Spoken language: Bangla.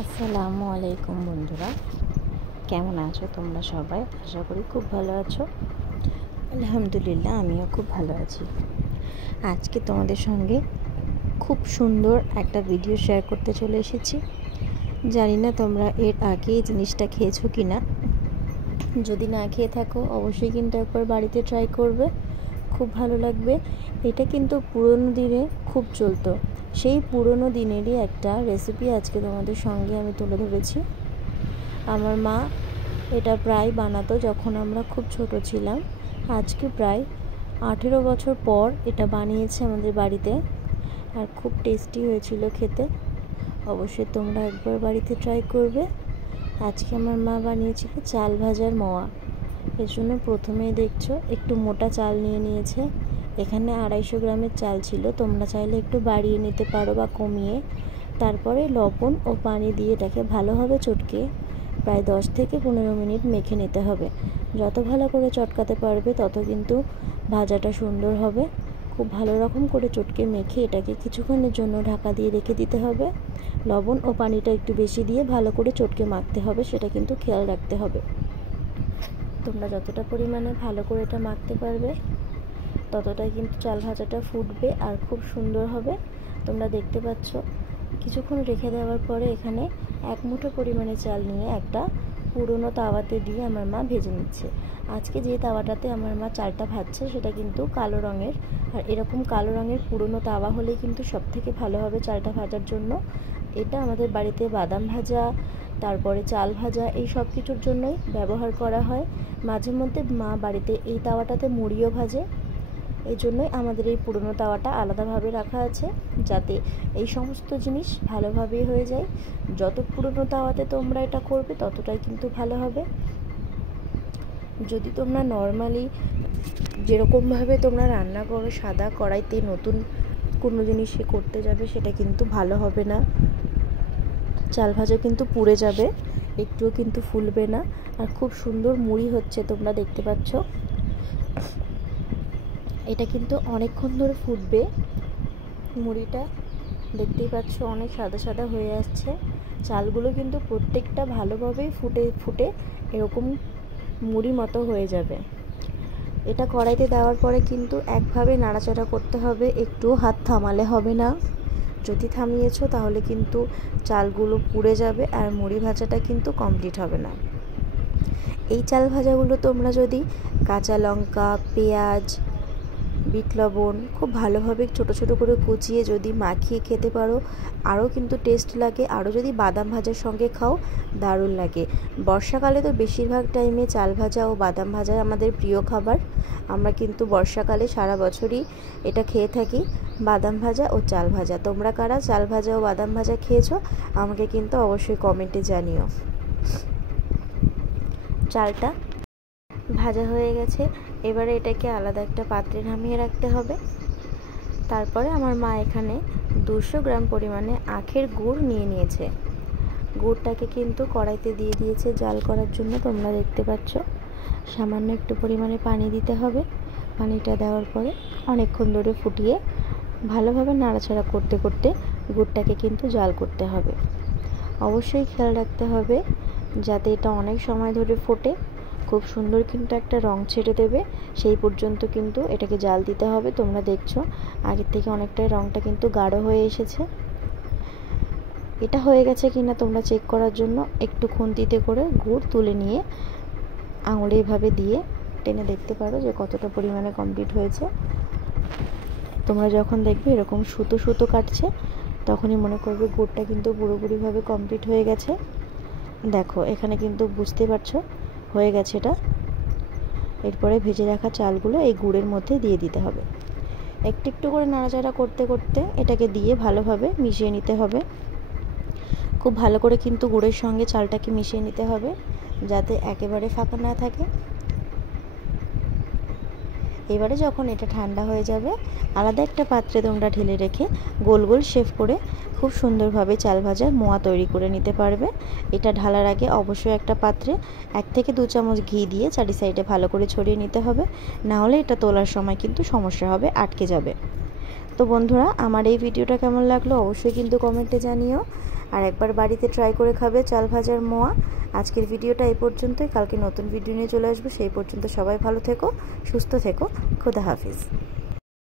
আসসালামু আলাইকুম বন্ধুরা, কেমন আছো তোমরা সবাই? আশা করি খুব ভালো আছো। আলহামদুলিল্লাহ, আমিও খুব ভালো আছি। আজকে তোমাদের সঙ্গে খুব সুন্দর একটা ভিডিও শেয়ার করতে চলে এসেছি। জানি না তোমরা এর আগে এই জিনিসটা খেয়েছো কি না। যদি না খেয়ে থাকো অবশ্যই কিন্তু একবার বাড়িতে ট্রাই করবে, খুব ভালো লাগবে। এটা কিন্তু পুরনো দিনে খুব চলতো, সেই পুরনো দিনেরই একটা রেসিপি আজকে তোমাদের সঙ্গে আমি তুলে ধরেছি। আমার মা এটা প্রায় বানাতো যখন আমরা খুব ছোট ছিলাম। আজকে প্রায় 18 বছর পর এটা বানিয়েছে আমাদের বাড়িতে, আর খুব টেস্টি হয়েছিল খেতে। অবশ্যই তোমরা একবার বাড়িতে ট্রাই করবে। আজকে আমার মা বানিয়েছিল চাল ভাজার মোয়া। এর জন্য প্রথমেই দেখছো একটু মোটা চাল নিয়ে নিয়েছে। এখানে 250 গ্রামের চাল ছিল, তোমরা চাইলে একটু বাড়িয়ে নিতে পারো বা কমিয়ে। তারপরে লবণ ও পানি দিয়ে এটাকে ভালোভাবে চটকে প্রায় 10 থেকে 15 মিনিট মেখে নিতে হবে। যত ভালো করে চটকাতে পারবে তত কিন্তু ভাজাটা সুন্দর হবে। খুব ভালো রকম করে চটকে মেখে এটাকে কিছুক্ষণের জন্য ঢাকা দিয়ে রেখে দিতে হবে। লবণ ও পানিটা একটু বেশি দিয়ে ভালো করে চটকে মাখতে হবে, সেটা কিন্তু খেয়াল রাখতে হবে। তোমরা যতটা পরিমাণে ভালো করে এটা মাখতে পারবে ততটাই কিন্তু চাল ভাজাটা ফুটবে আর খুব সুন্দর হবে। তোমরা দেখতে পাচ্ছ কিছুক্ষণ রেখে দেওয়ার পরে এখানে 1 মুঠো পরিমাণে চাল নিয়ে একটা পুরনো তাওয়াতে দিয়ে আমার মা ভেজে নিচ্ছে। আজকে যে তাওয়াটাতে আমার মা চালটা ভাজছে সেটা কিন্তু কালো রঙের, আর এরকম কালো রঙের পুরনো তাওয়া হলেই কিন্তু সব থেকে ভালো হবে চালটা ভাজার জন্য। এটা আমাদের বাড়িতে বাদাম ভাজা, তারপরে চাল ভাজা, এই সব কিছুর জন্যই ব্যবহার করা হয়। মাঝে মধ্যে মা বাড়িতে এই তাওয়াটাতে মুড়িও ভাজে। এই জন্যই আমাদের এই পুরনো তাওয়াটা আলাদাভাবে রাখা আছে, যাতে এই সমস্ত জিনিস ভালোভাবে হয়ে যায়। যত পুরনো তাওয়াতে তোমরা এটা করবে ততটাই কিন্তু ভালো হবে। যদি তোমরা নর্মালি যেরকমভাবে তোমরা রান্না করো সাদা কড়াইতে নতুন কোনো জিনিসে করতে যাবে, সেটা কিন্তু ভালো হবে না। চাল ভাজা কিন্তু পুড়ে যাবে, একটুও কিন্তু ফুলবে না। আর খুব সুন্দর মুড়ি হচ্ছে, তোমরা দেখতে পাচ্ছ। এটা কিন্তু অনেকক্ষণ ধরে ফুটবে। মুড়িটা দেখতেই পাচ্ছ অনেক সাদা সাদা হয়ে আসছে। চালগুলো কিন্তু প্রত্যেকটা ভালোভাবেই ফুটে এরকম মুড়ি মতো হয়ে যাবে। এটা কড়াইতে দেওয়ার পরে কিন্তু একভাবে নাড়াচাড়া করতে হবে, একটু হাত থামালে হবে না। যদি থামিয়েছো তাহলে কিন্তু চালগুলো পুড়ে যাবে আর মুড়ি ভাজাটা কিন্তু কমপ্লিট হবে না। এই চাল ভাজাগুলো তোমরা যদি কাঁচা লঙ্কা, পেঁয়াজ, বিট লবণ খুব ভালোভাবে ছোটো ছোটো করে কুচিয়ে যদি মাখিয়ে খেতে পারো আরও কিন্তু টেস্ট লাগে। আরও যদি বাদাম ভাজার সঙ্গে খাও দারুণ লাগে। বর্ষাকালে তো বেশিরভাগ টাইমে চাল ভাজা ও বাদাম ভাজা আমাদের প্রিয় খাবার। আমরা কিন্তু বর্ষাকালে সারা বছরই এটা খেয়ে থাকি, বাদাম ভাজা ও চাল ভাজা। তোমরা কারা চাল ভাজা ও বাদাম ভাজা খেয়েছো আমাকে কিন্তু অবশ্যই কমেন্টে জানিও। চালটা ভাজা হয়ে গেছে, এবারে এটাকে আলাদা একটা পাত্রে নামিয়ে রাখতে হবে। তারপরে আমার মা এখানে 200 গ্রাম পরিমাণে আখের গুড় নিয়ে নিয়েছে। গুড়টাকে কিন্তু কড়াইতে দিয়ে দিয়েছে জাল করার জন্য। তোমরা দেখতে পাচ্ছ সামান্য একটু পরিমাণে পানি দিতে হবে। পানিটা দেওয়ার পরে অনেকক্ষণ ধরে ফুটিয়ে ভালোভাবে নাড়াচাড়া করতে করতে গুড়টাকে কিন্তু জাল করতে হবে। অবশ্যই খেয়াল রাখতে হবে যাতে এটা অনেক সময় ধরে ফোটে, খুব সুন্দর কিন্তু একটা রং ছেড়ে দেবে, সেই পর্যন্ত কিন্তু এটাকে জাল দিতে হবে। তোমরা দেখছো আগের থেকে অনেকটাই রংটা কিন্তু গাঢ় হয়ে এসেছে। এটা হয়ে গেছে কিনা তোমরা চেক করার জন্য একটু খুন্তিতে করে গুড় তুলে নিয়ে আঙুলে এভাবে দিয়ে টেনে দেখতে পারো যে কতটা পরিমাণে কমপ্লিট হয়েছে। তোমরা যখন দেখবে এরকম সুতো সুতো কাটছে তখনই মনে করবে গুড়টা কিন্তু পুরোপুরিভাবে কমপ্লিট হয়ে গেছে। দেখো এখানে কিন্তু বুঝতে পারছো হয়ে গেছে এটা। এরপরে ভেজে রাখা চালগুলো এই গুড়ের মধ্যে দিয়ে দিতে হবে। একটু একটু করে নাড়াচাড়া করতে করতে এটাকে দিয়ে ভালোভাবে মিশিয়ে নিতে হবে। খুব ভালো করে কিন্তু গুড়ের সঙ্গে চালটাকে মিশিয়ে নিতে হবে যাতে একেবারে ফাঁকা না থাকে। এবারে যখন এটা ঠান্ডা হয়ে যাবে আলাদা একটা পাত্রে তোমরা ঢেলে রেখে গোল গোল শেপ করে খুব সুন্দরভাবে চাল ভাজার মোয়া তৈরি করে নিতে পারবে। এটা ঢালার আগে অবশ্যই একটা পাত্রে 1 থেকে 2 চামচ ঘি দিয়ে চারি সাইডে ভালো করে ছড়িয়ে নিতে হবে, না হলে এটা তোলার সময় কিন্তু সমস্যা হবে, আটকে যাবে। তো বন্ধুরা আমার এই ভিডিওটা কেমন লাগলো অবশ্যই কিন্তু কমেন্টে জানিও। আর একবার বাড়িতে ট্রাই করে খাবে চাল ভাজার মোয়া। আজকের ভিডিওটা এই পর্যন্তই, কালকে নতুন ভিডিও নিয়ে চলে আসবো। সেই পর্যন্ত সবাই ভালো থেকো, সুস্থ থেকো। খোদা হাফিজ।